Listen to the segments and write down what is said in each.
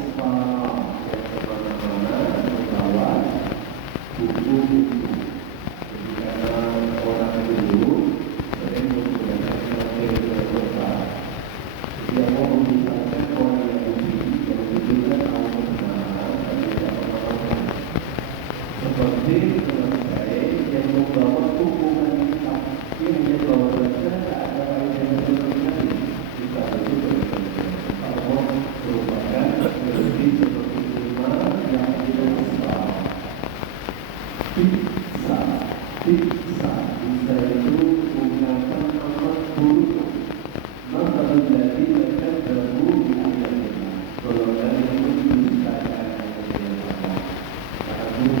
aspal yang kemana-mana membawa buku-buku. Jadi karena orang dulu sering menggunakan materi terbuka, dia mau membicarakan orang Yahudi yang juga tahu kebenaran tapi tidak pengalaman. Seperti teman saya yang membawa hukuman kitab, dia hanya bawa saja, tak ada lain yang berkali kita itu kalau merupakan Yahudi seperti lima yang tidak besar. Bisa itu menggunakan amat buruk, maka menjadi akan berburuk golongan yang mendustakan Allah. Karena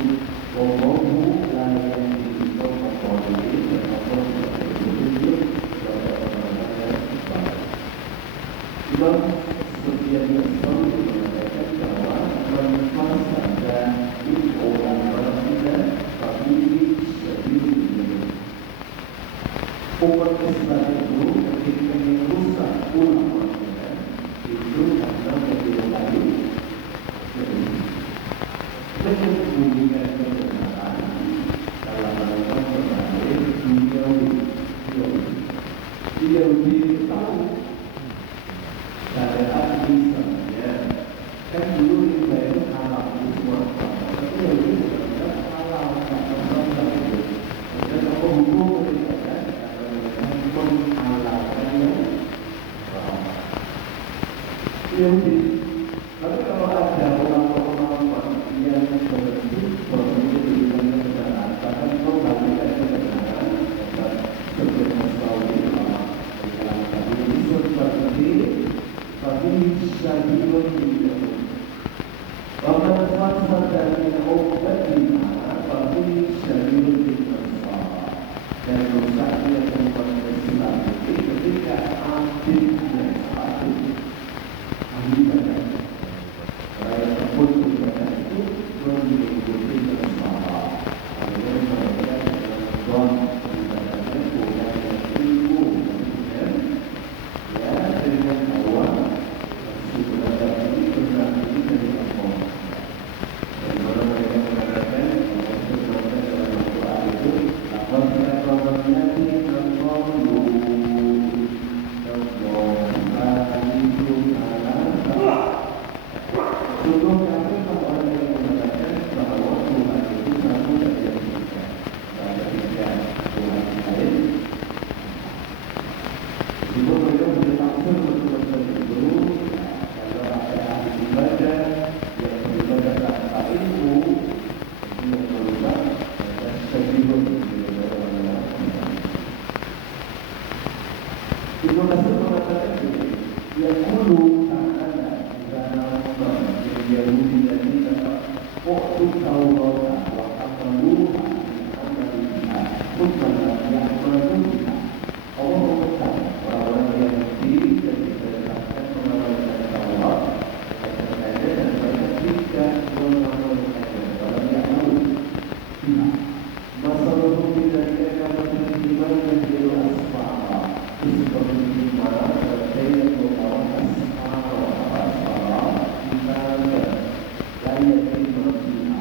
bohongmu layan itu mempunyai dan Allah tidak berwujud pada orang yang baik. Sebab seperti yang selalu mengatakan bahwa manfaat dan orang tidak tapi umat Islam itu ketika merusak ulama itu karena menjadi menyembunyikan kebenaran dalam hal berbagai dia tahu keadaan misalnya kan dulu riba itu halal semua tapi Yahudi bukan halal dan apa hukum dikatakan menghalalkannya Yahudi. Tapi kalau ada orang-orang yang berhenti dengan kebenaran, bahkan membalikan kebenaran, seperti Saudi ini seperti tapi syahidun tidak. Bahkan fasa dari obatnya tapi syahidun tidak. Dan rusaknya umat Islam ini ketika aktifnya ahli badan raya terputus badan itu mengikuti bersama kemudian mereka dalam ibadahnya bukan ilmu ya dengan awal ibadah ini benar ini dari Allah. Dan kalau mereka mengatakan Allah sebenarnya dalam Al-Quran itu Ibnu Katsir mengatakan yang dulu ada di dalam yang Yahudi dan kita waktu Taurat waktu Nuh Al-Anbiya bukan yang berbeda. Allah mengatakan orang-orang yang Yahudi dan dikatakan mengamalkan Taurat dan mereka tidak mengamalkan orang yang lalu. Masalah tidak ada iman dan jelas seperti dimana saya yang membawa asal kita layak manusia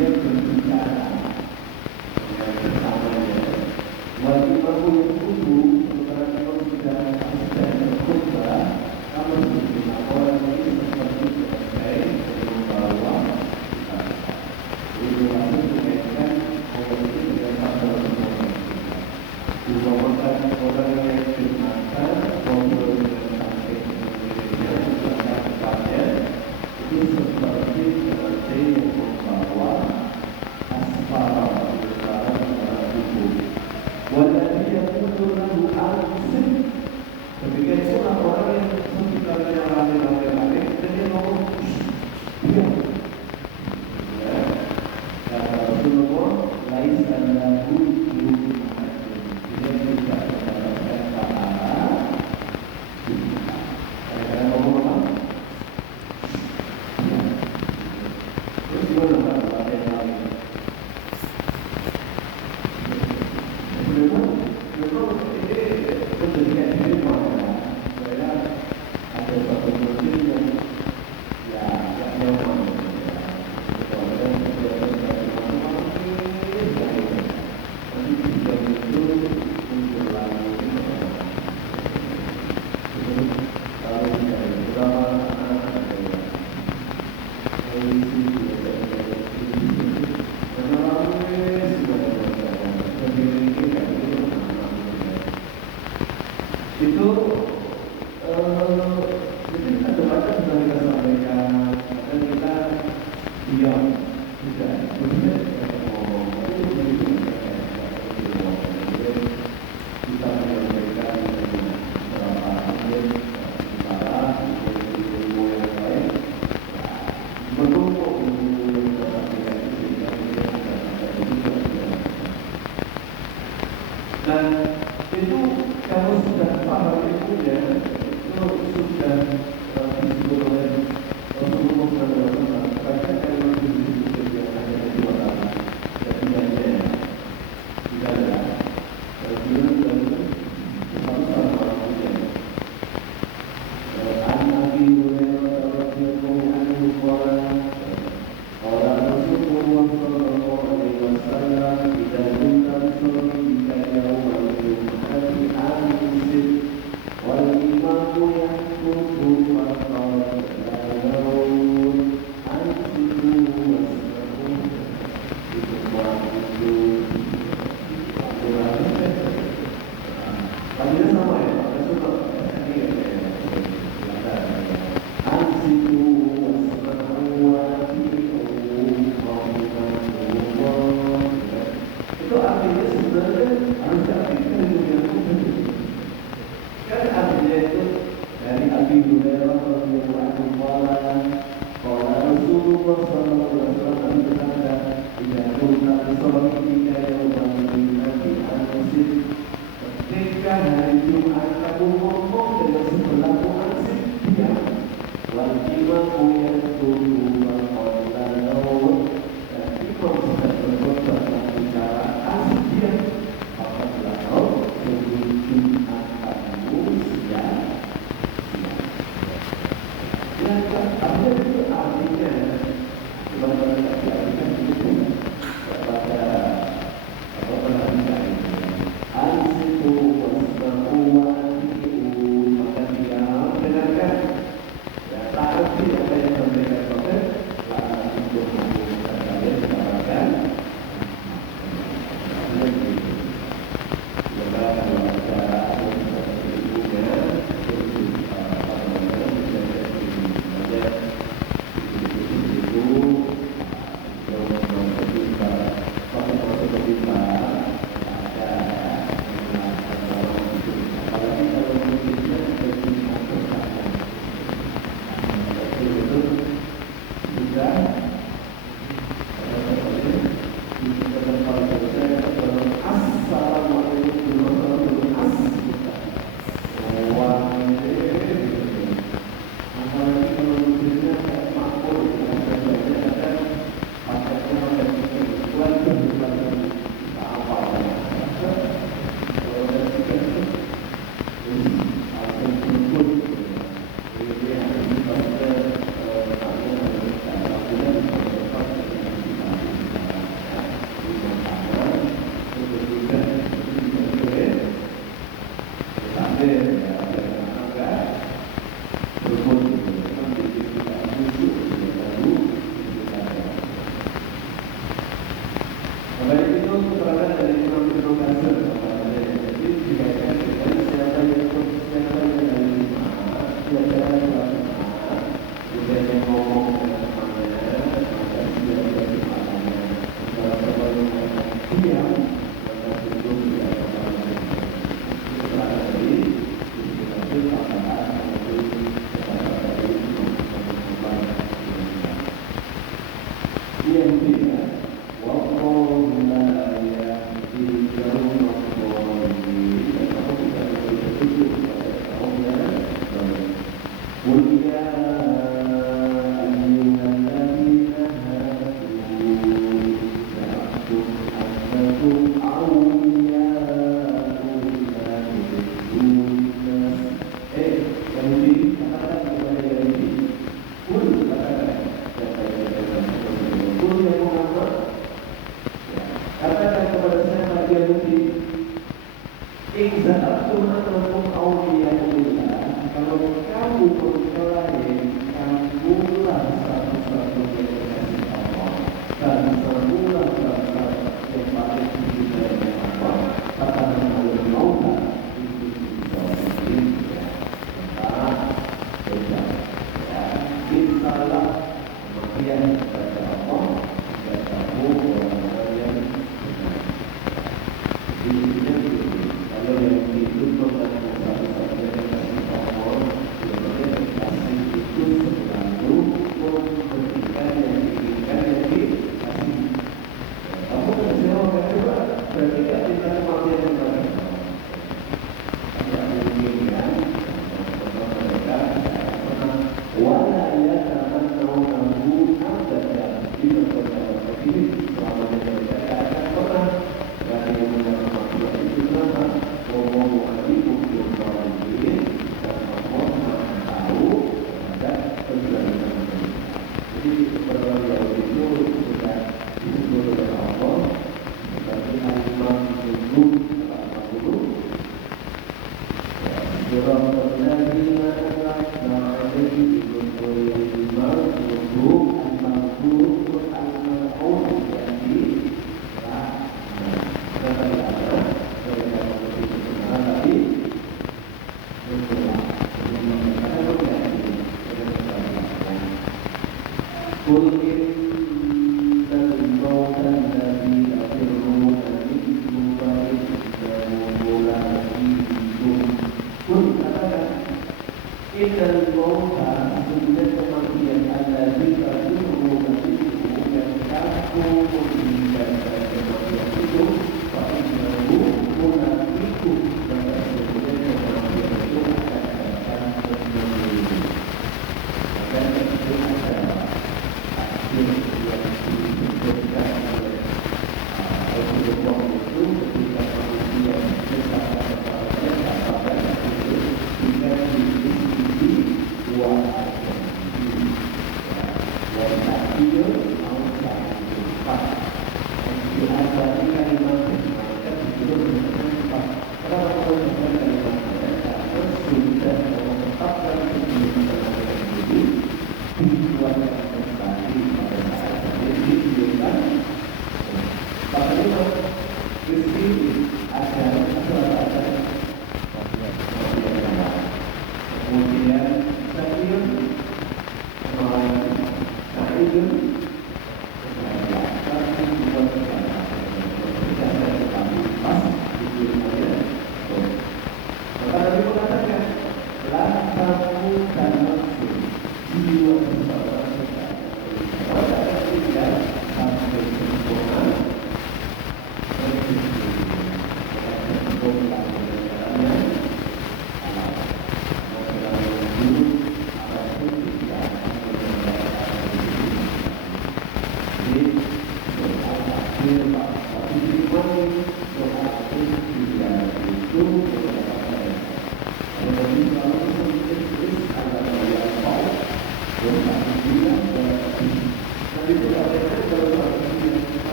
dia berbicara dengan bersamanya. Wajib aku yang kudu sementara kalau sudah berkhutbah, kalau sudah orang ini seperti selesai membawa itu langsung dikaitkan orang itu dengan pasal semua. Dibawakan orang yang firmankan ngobrol dengan sampai dirinya bukan tempatnya itu seperti seperti yang membawa aspal di dalam tubuh. Walaupun yang muncul lalu alim, ketika itu orang yang sekitarnya ramai dan dia ngomong, diam. Ya, kata Rasulullah, lain lahu dia tidak mendapatkan pahala. Kadang-kadang ngomong apa? Diam. Terus gimana Pak yang lain? Memang ini menjadikan diri mana? Saya ada satu muslim yang yang nyaman. Kemudian dia berkata nanti dia muncul lagi. Lalu dari beberapa anak ada yang itu mungkin ada banyak sudah kita sampaikan dan kita diam tidak maksudnya ngomong itu begitu kita menyampaikan beberapa mungkin bicara ilmu yang lain menumpuk ilmu yang kita sampaikan itu sehingga kita dan itu kalau sudah paham itu ya itu sudah disebut oleh Rasulullah SAW. Banyak yang disebut yang ada di luar sana.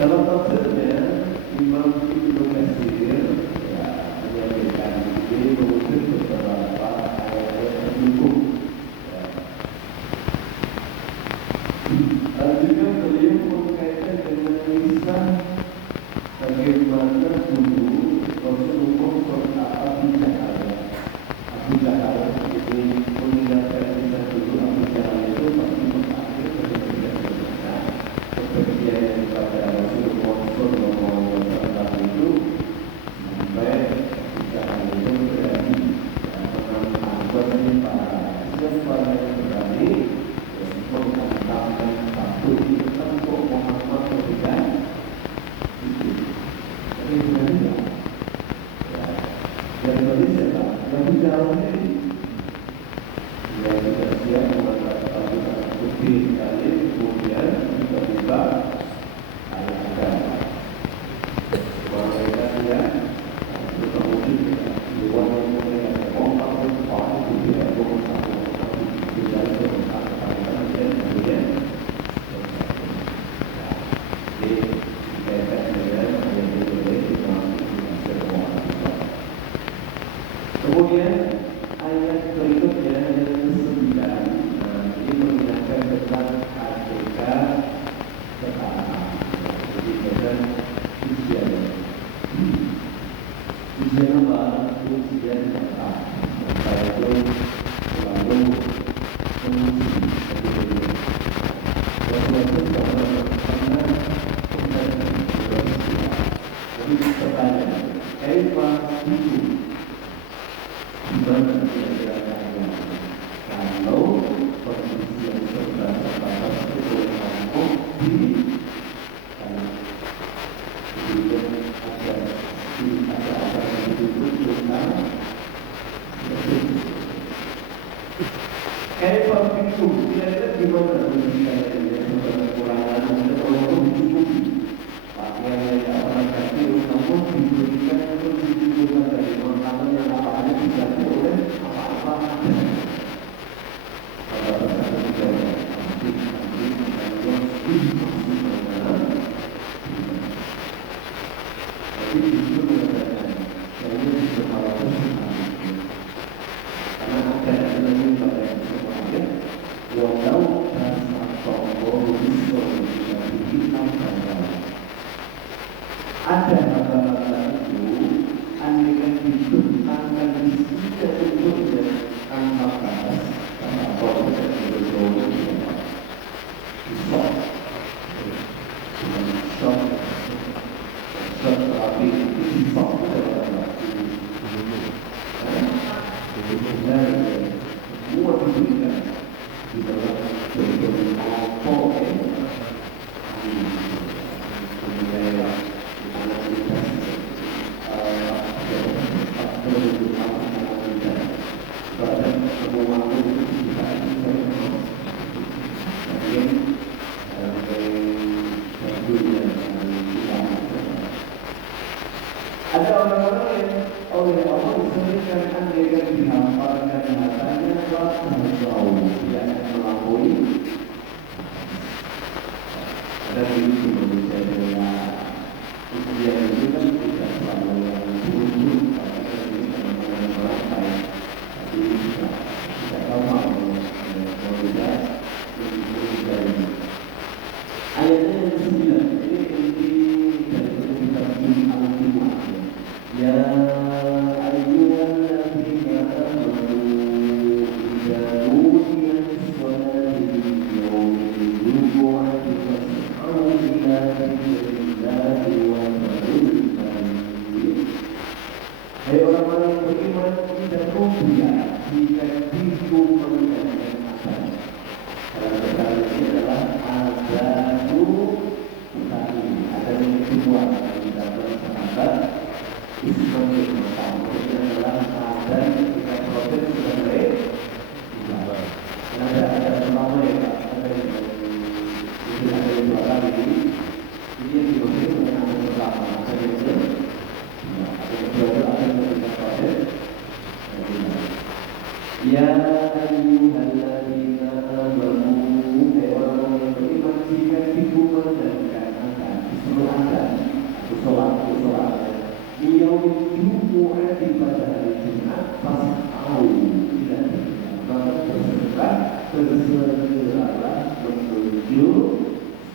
Dalam konsepnya, Imam Ibnu Katsir menyampaikan ide mengutip beberapa ayat-ayat pendukung. Juga beliau mengkaitkan dengan kisah bagaimana dulu Rasulullah SAW Abu Jahal ini meninggalkan kisah dulu. Abu Jahal itu pasti mengakhir kebencian kepada Rasulullah SAW itu sampai Abu Jahal itu berani menantang siapa yang berani menghantamkan satu untuk Muhammad ketika itu. Tapi berani tak? Yang berani siapa? Yang Jahal ini. Dia tidak siap mengatakan satu sangat putih sekali, kemudian tiba-tiba ada mereka dia sudah mungkin luar yang ada kompak itu tidak kompak tidak kompak kemudian jadi dikaitkan dengan ayat ini kemudian ayat berikutnya yang ke-9 ini mengingatkan tentang ATK ketaatan. Jadi dengan ujian apa? Ujian ketaatan. Maka itu selalu menguji sesuatu karena jadi pertanyaan, kaifa itu gimana kira-kira kalau kondisi yang sedang terbatas itu mampu ada apa yang disebut tentang kaifa itu kira-kira gimana kondisi yang sedang kekurangan dan kalau dicukupi pakaian yang tidak pernah kasih namun diberikan untuk dicukupi dari tangan yang apa aja orang-orang yang oleh Allah disebutkan andaikan dihamparkan matanya jauh tidak akan melampaui. Ada di Indonesia dengan ujian itu kan tidak selalu yang buruk, tapi kan ini kadang-kadang merantai. Tapi tidak gampang kalau tidak ini. Ayatnya yang ke-9 ini inti dari kitab Al-Qur'an. Ya ayyuhalladzina amanu idza nudiya lis-salati min yawmil jumu'ati fas'au ila dzikrillahi wa dzarul bai'a. Hai orang-orang yang beriman, tidak rugiah jika dikumpulkan akan. Dalam kata ini adalah ada yang kedua yang dapat sahabat Islam yang pertama ini adalah ada ketika proses sudah baik. Ada pertama ya Pak, ada yang dua kali ini yang dimaksud dengan ada pertama, ada yang kedua, ada yang ketika proses. Ya ayyuhalladzina amanu, orang yang beriman, jika dikumandangkan akan sholat Jumu'ati pada hari Jumat fas'au ila dzikrillah, maka bersegeralah menuju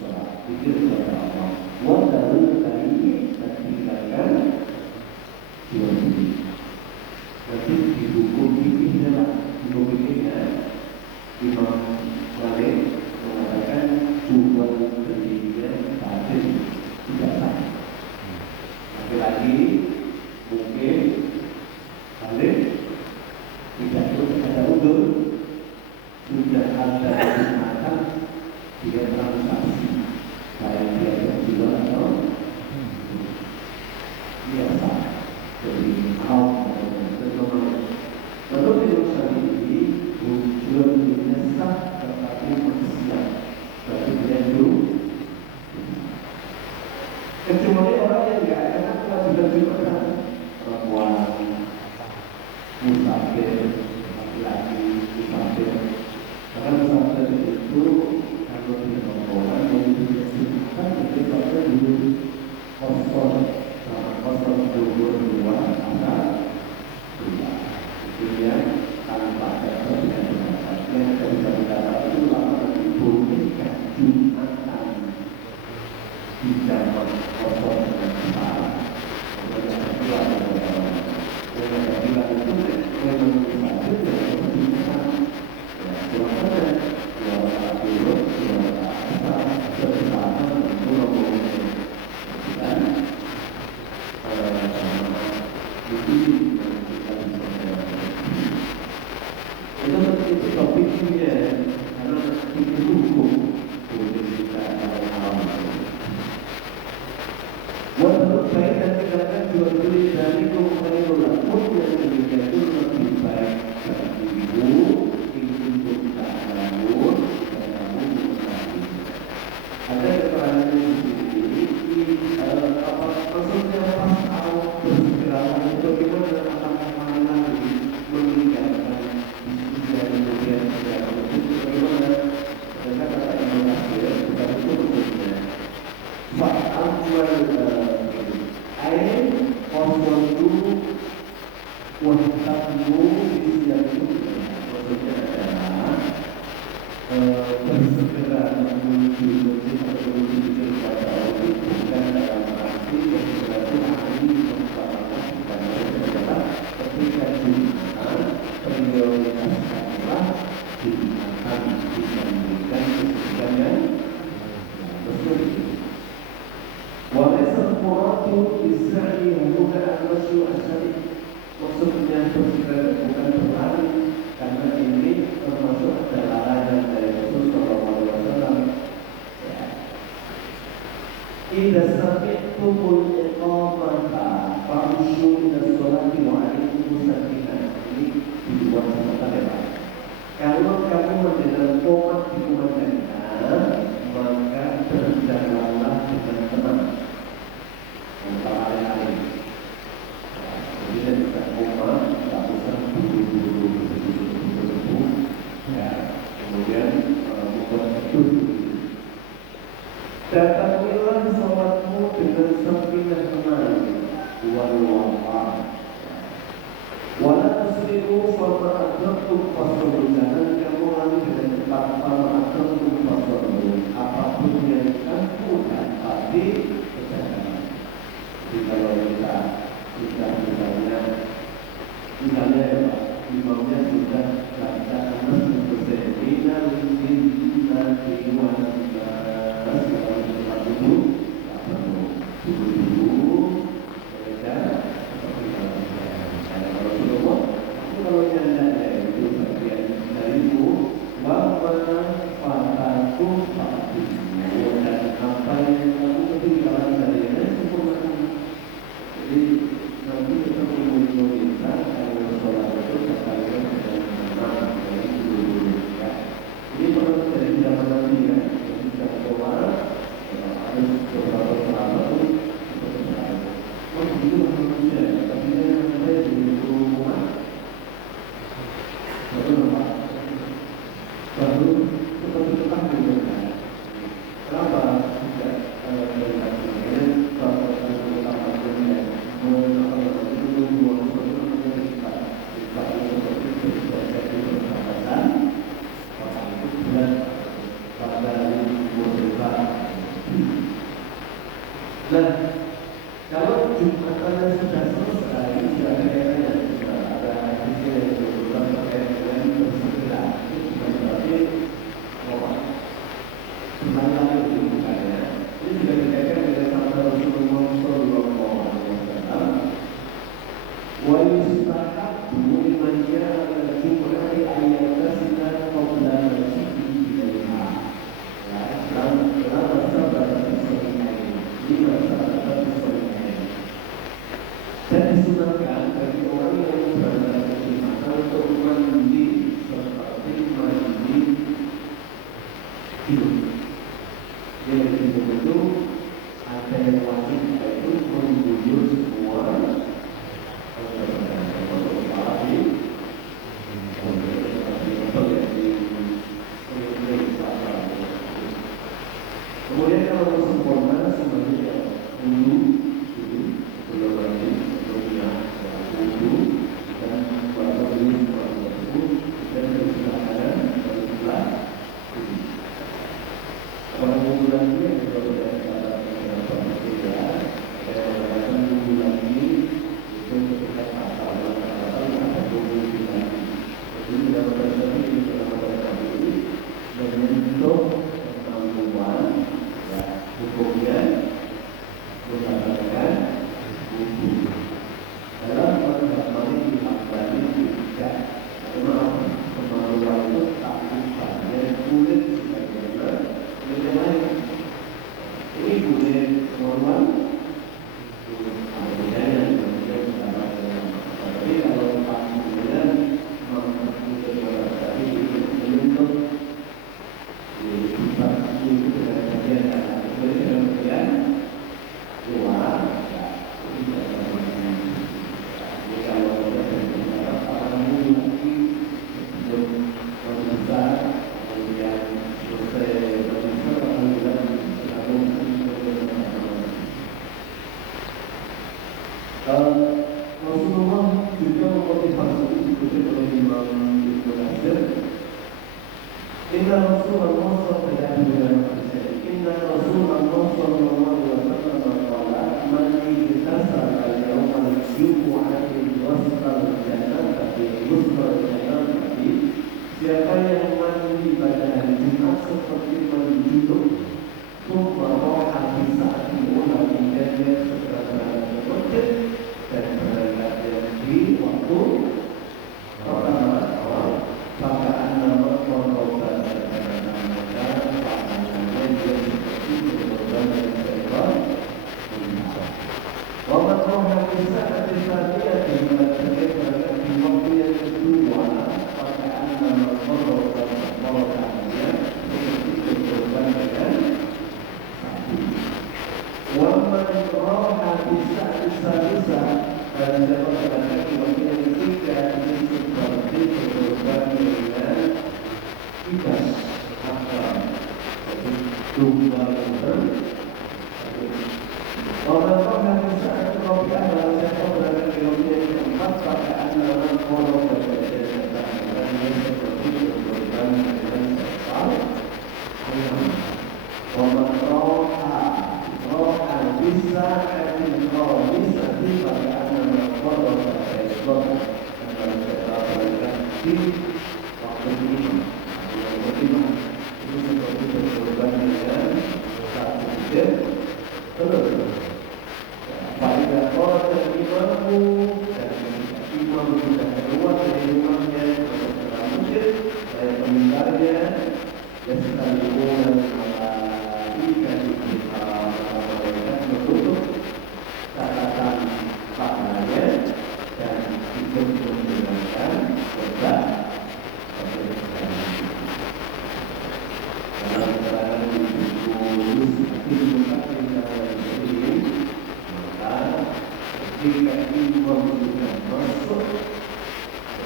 sholat zikir kepada Allah. Wa dzarul bai'a, dan tinggalkan jual beli. Nanti di hukum fikih adalah hukum fikihnya Imam Malik mengatakan jual belinya batil, tidak sah. Lagi-lagi mungkin balik tidak ada udur, sudah ada kesempatan dia transaksi baik dia jual atau biasa dari kaum. Menurut Imam Syafi'i, jual belinya sah tetapi maksiat, berarti dia dulu. Kecuali orang yang tidak ada kewajiban jualan, perempuan, musafir, laki-laki, musafir. Karena musafir itu kalau tidak membawa yang tidak disimpan, itu saja dulu kosong, kosong dua angka dua. Itu yang tanpa ada dengan Jumat. Yang kita itu lama dibolehkan Jumatan di zaman kosong dan besar. Kemudian kedua adalah itu memang musafir dan Jumat. Silahkan dua rakaat dulu, dua rakaat asar bersama tentu rombongan dan itu yang kita bisa itu topiknya karena itu hukum kita dalam alam. Menurut saya dan tinggalkan jual beli dari kemudian lakukan yang demikian itu lebih baik bagi ibu untuk tak bangun dan kamu mengetahui. Ada keterangan di sini maksudnya pas awal bersegerakan itu bagaimana akan mana meninggalkan diskusi yang kemudian segera itu bagaimana mereka kata inovasi bukan itu maksudnya Pak Akbar air kosong dulu wahtamu isian itu maksudnya adalah bersegera menuju atau menuju kepada Allah bukan dalam arti bersegera itu ahli memperlakukan bukan adalah ketika Jumat prioritaskanlah Jumatan dibandingkan kesibukan yang betul. Walau sempurna Israel bukan maksud asal maksudnya bersegera untuk pos pembencana, kamu lari dengan cepat pada untuk pos pembencana. Apapun yang kamu dapati, kerjakan. Jadi kalau kita misalnya ya Pak, imamnya sudah baca anas bersebina lima segala tempat itu tak perlu dulu mereka seperti kalau sudah kalau yang ada itu bagian darimu wabana fataku fatimu dan apa yang kamu ketinggalan darinya sempurnakan. Jadi nanti kita mengunjung kita kalau sholat itu sekalian dengan mana dari dulu ya. Ini perlu dari zaman nanti ya. Jadi kita coba harus beberapa sahabat untuk bersahabat. Oh begitu manusia, tapi yang saya di rumah baru seperti tetap juga. Kenapa tidak melihat ini bahwa utama dunia dan kalau Jumatan sudah selesai, sudah ada hadisnya yang berhubungan terkait dengan bersegera, itu bukan berarti bahwa sebenarnya itu bukannya. Ini juga dikaitkan dengan sabda Rasulullah Sallallahu Alaihi Wasallam. Wa yustahabbu liman ja'a al-jum'ati ayyata sinan qabla al-masjidi ilaiha. Ya, dalam sabda dan disunahkan bagi orang yang berada di Jumatan untuk mandi seperti mandi hidup. Jadi itu ada yang wajib yaitu mengguyur semua kemudian kalau sempurna sebenarnya dulu belum lagi sebelumnya dulu dan baru ini dan sebelah kanan dan sebelah kiri. Kalau minggu lagi yang kita sudah katakan beberapa berbeda, saya mengatakan minggu lagi itu ketika kata-kata ada minggu lagi. Jadi tidak berarti ini dalam kata ini menyentuh kemampuan ya hukumnya berdasarkan hukum. Dalam perkara ini dilakukan tidak karena kemampuan itu tak bukannya kulit sebagaimana kulit lain. Ini kulit kemampuan bedanya dengan sama dengan tapi kalau tak kemudian mengikuti tadi menyentuh kita itu dengan bagian dalam dengan bagian luar ya tidak sama dengan jadi kalau kita berbicara apa lagi sebelum besar kemudian selesai berbicara kemudian lalu Rasulullah juga memotivasi dikutip oleh Imam Ibnu Katsir. Inna Rasulullah sallallahu alaihi wasallam Inna Rasulullah sallallahu alaihi wasallam qala man ihtasala al-yawma al-jumu'ati wasfal jannati yusfal jannati. Siapa yang mandi pada hari Jumat seperti mandi junub membawa hati saat dimulai dan dia segera berangkat ke masjid dan berangkat di waktu pertama maka anda memperoleh Tapi waktu ini yang pertama itu seperti berkorban dengan saat sedikit terus pada orang yang imamu dan imam sudah keluar dari rumahnya bersama masjid saya komentarnya dan sekalipun ikan mereka menutup catatan maknanya dan ikut menggunakan obat dalam keterangan di buku jika imam sudah masuk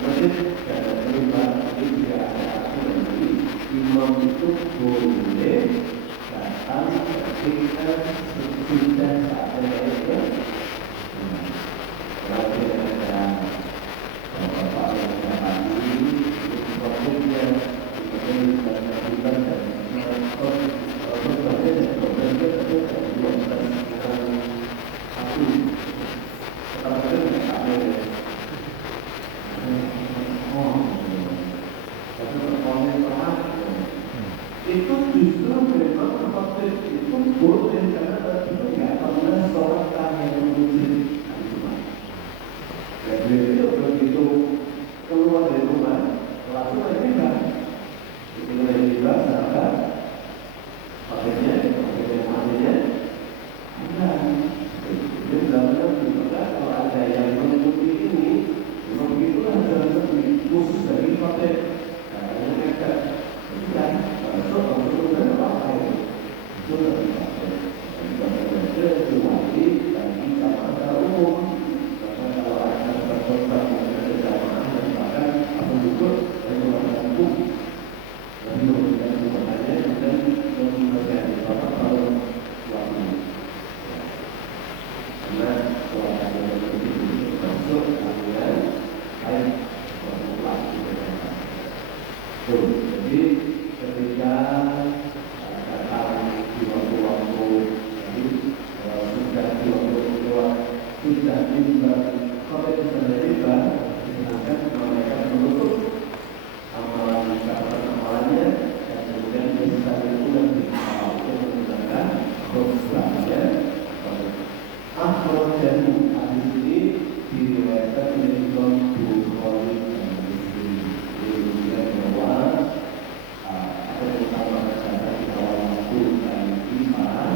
masjid dan terlibat tidak ada aturan dari imam itu boleh datang ketika sesudah saatnya itu kalau tidak ada bapak yang menghadiri prosesnya dan terlibat dan berbagai dan berbagai itu justru memang khotib itu boleh karena itu nggak pernah sholat yang memuji jadi itu begitu keluar dari rumah langsung aja kan itu dari juga sahabat khotibnya matinya enggak itu benar-benar juga kalau ada yang menutupi ini memang begitulah dalam khusus dari khotib karena mereka sudah jadi ketika datang di waktu-waktu sudah di waktu-waktu sudah tiba kalau itu sudah tiba silakan mereka menutup amalan-amalannya dan kemudian bisa diulang menggunakan khutbahnya akhlak dan hadis ini diriwayatkan oleh Imam Bukhari dan Muslim. Kemudian bahwa ada utama dasar di awal waktu dan iman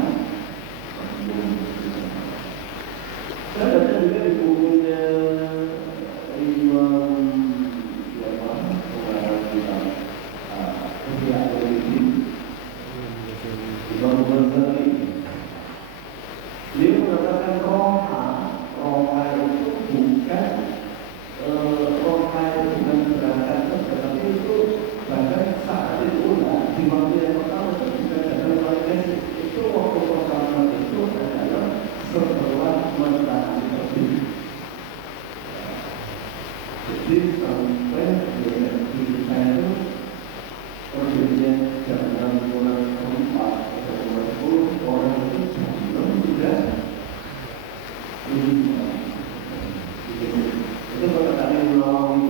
saya baca juga di bukunya Imam pengarang kita Imam Ghazali. Dia mengatakan roha itu bukan bukan berangkat tetapi itu bahkan saat itu di waktu yang pertama ketika datang malaikat itu waktu pertama itu adalah setelah matahari terbit. Jadi sampai dengan kita itu terbitnya jam 6:04 atau 10 orang itu jam 6 sudah itu perkataan yang melalui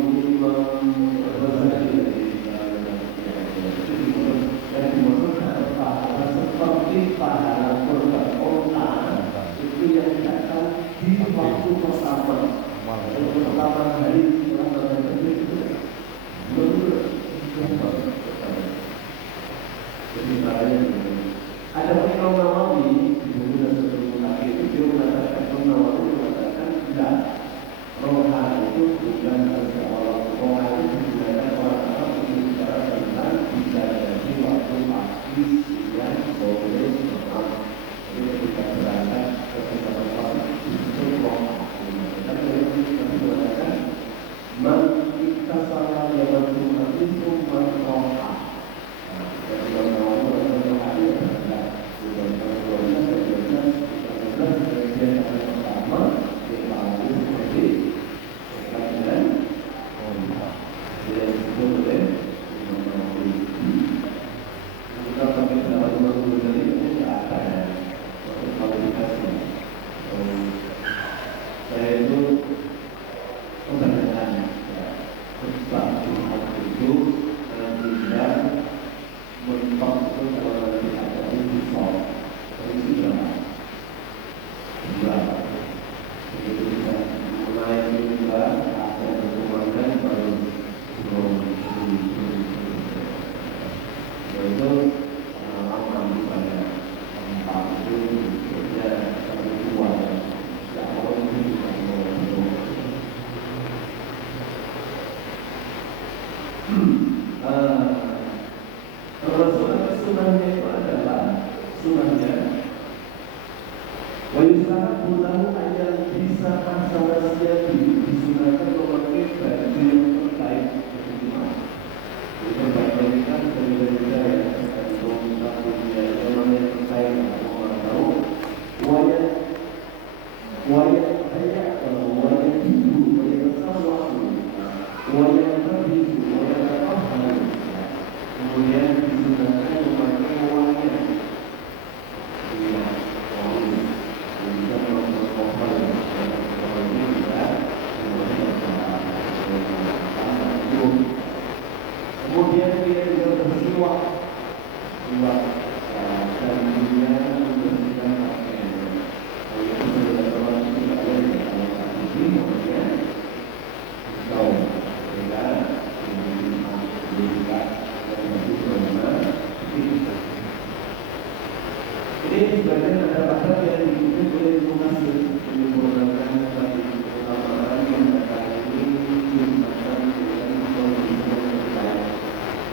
seperti pahala korban onta itu yang datang di waktu pertama hari setelah matahari terbit itu Kalau sunahnya itu adalah sunahnya wayusaha pulang ayat bisa asal disunahkan memakai baju yang terkait dengan imam. Jadi perbandingan berbeda-beda ya. Tergantung tahunnya yang mana yang terkait dengan orang tahu. Wayat ayat wayat itu wayat bersama wayat terbisu wayat terpaham. Kemudian disunahkan memakai wayat. Kemudian dia juga bersiwak dan dia membersihkan pakaian. Kalau itu sudah terlalu tidak boleh kalau tak ini kemudian kau tidak dilihat dan itu benar. Ini sebenarnya ada pasal yang dikutip oleh Ibnu Katsir menyebutkan tadi keutamaan yang kali ini dimaksudkan dengan kondisi yang terkait.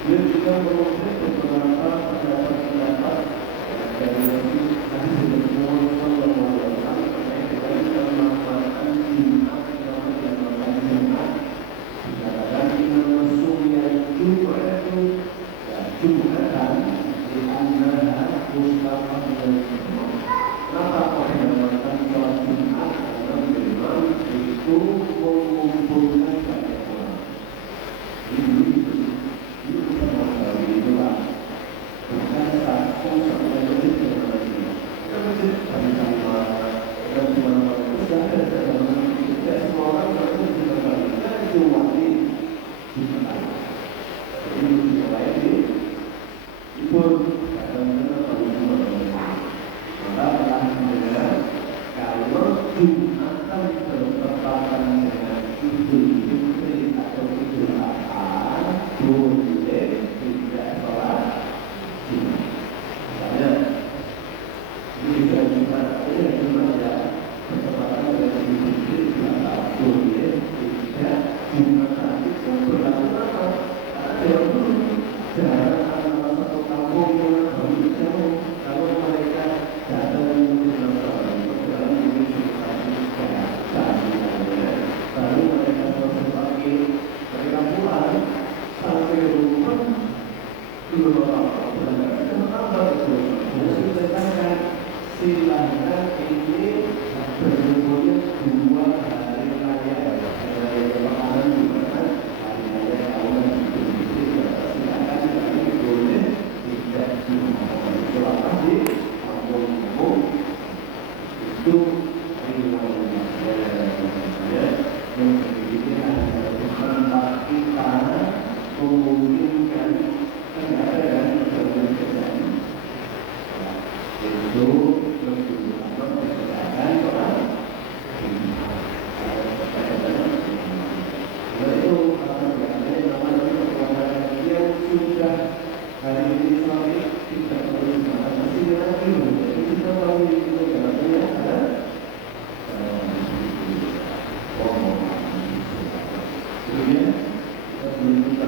Dia juga mengutip beberapa pendapat dari hadis dari Muhammad Sallallahu Alaihi Wasallam terkait dengan memanfaatkan Jumat yang melakukan Jumat. Dikatakan Imam Rasulullah Jumat itu Jumatan di antara Mustafa dan kenapa kau mengatakan sholat Jumat karena memang itu mengumpulkan banyak orang. Ini bukan masalah itulah. Bukan satu sampai lebih dari lagi. Masjid sama dan semua itu sudah ada dalam tidak semua orang berada di dalam dan cuma di Jumat. Jadi yang lain itu kadang-kadang kalau cuma maka telah mendengar kalau Jumatan bertepatan dengan Idul Fitri atau Idul Adha boleh tidak sholat Jumat. Misalnya ini bisa Jumat ya bertepatan dengan Idul Fitri Idul Adha boleh tidak Jumatan itu berlaku apa? Karena yang dulu jarang satu kampung yang baru jauh kalau mereka datang dalam ini baru mereka selesai pagi mereka pulang sampai rumah belum apa-apa berangkat kenapa itu harus dikatakan silahkan ini berhubungnya 2 hari raya hari lebaran juga kan hari raya tahunan itu silahkan ini boleh tidak dimohon selama di kampung-kampung itu yang berikutnya adalah tempat kita memungkinkan keadaan kerjaan itu lebih lama keadaan orang itu yang sudah hari ini sampai tidak perlu masih lagi jadi kita tahu itu caranya ada kemudian kita belum